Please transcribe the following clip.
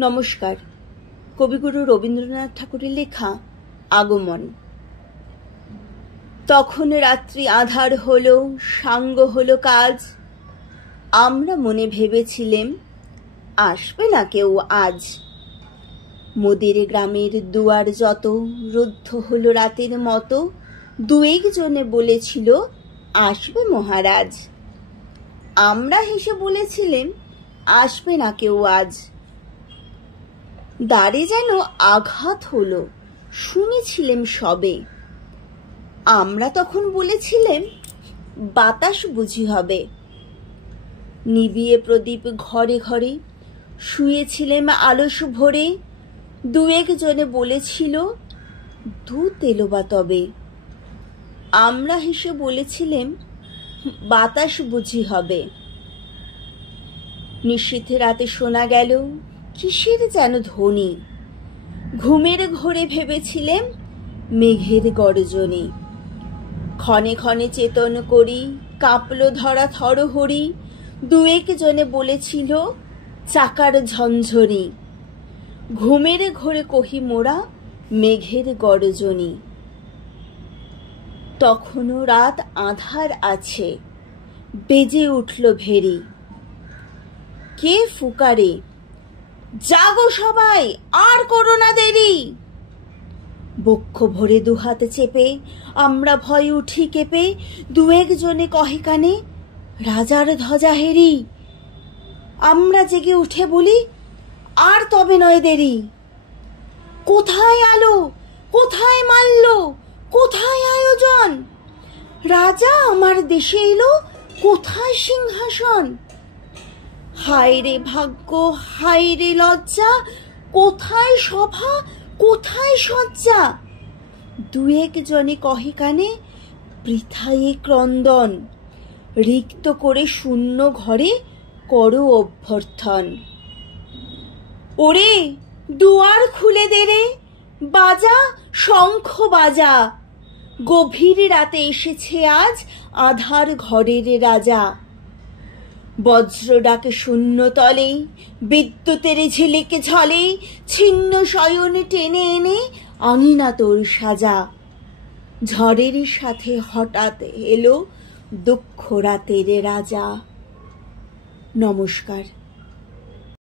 নমস্কার। কবিগুরু রবীন্দ্রনাথ ঠাকুরের লেখা আগমন। তখন রাত্রি আধার হলো, সাঙ্গ হলো কাজ। আমরা মনে ভেবেছিলেম আসবে না কেউ আজ। মোদের গ্রামের দুয়ার যত রুদ্ধ হলো রাতের মতো। দু একজনে বলেছিল আসবে মহারাজ। আমরা হেসে বলেছিলেন আসবে না কেউ আজ। দ্বারে যেন আঘাত হলো, শুনেছিলেম সবে। আমরা তখন বলেছিলেম বাতাস বুঝি হবে। নিবিয়ে প্রদীপ ঘরে ঘরে শুয়েছিলেম আলস ভরে। দু একজনে বলেছিল দুধ এলো বা তবে। আমরা হেসে বলেছিলেম বাতাস বুঝি হবে। নিশীথ রাতে শোনা গেল কিসের যেন ধ্বনি। ঘুমের ঘোরে ভেবেছিলেম মেঘের গর্জনে। ক্ষণে ক্ষণে চেতন করি কাঁপলো ধরা থরহরি। দু একজনে বলেছিল চাকার ঝঞ্ঝনি। ঘুমের ঘোরে কহি মোরা মেঘের গর্জনি। তখনও রাত আঁধার আছে, বেজে উঠল ভেরি। কে ফুকারে জাগো সবাই, আর করো না দেরি। বক্ষ ভরে দুহাত চেপে আমরা ভয় উঠি কেঁপে। দু একজনে কহে কানে রাজার ধ্বজা হেরি। আমরা জেগে উঠে বলি আর তবে নয় দেরি। কোথায় আলো, কোথায় মাল্য, কোথায় আয়োজন? রাজা আমার দেশে এলো, কোথায় সিংহাসন? হায় রে ভাগ্য, হায় রে লজ্জা, কোথায় সভা, কোথায় সজ্জা? দু একজনে কহে কানে বৃথায় ক্রন্দন। রিক্ত করে শূন্য ঘরে করো অভ্যর্থন। ওরে দুয়ার খুলে দে রে, বাজা শঙ্খ বাজা। গভীর রাতে এসেছে আজ আধার ঘরের রাজা। বজ্র ডাকে শূন্য তলে, বিদ্যুতের ঝিলিক ঝলে। ছিন্ন শয়ন টেনে এনে আঙিনা তোর সাজা। ঝড়ের সাথে হঠাৎ এলো দুঃখ রাতের রাজা। নমস্কার।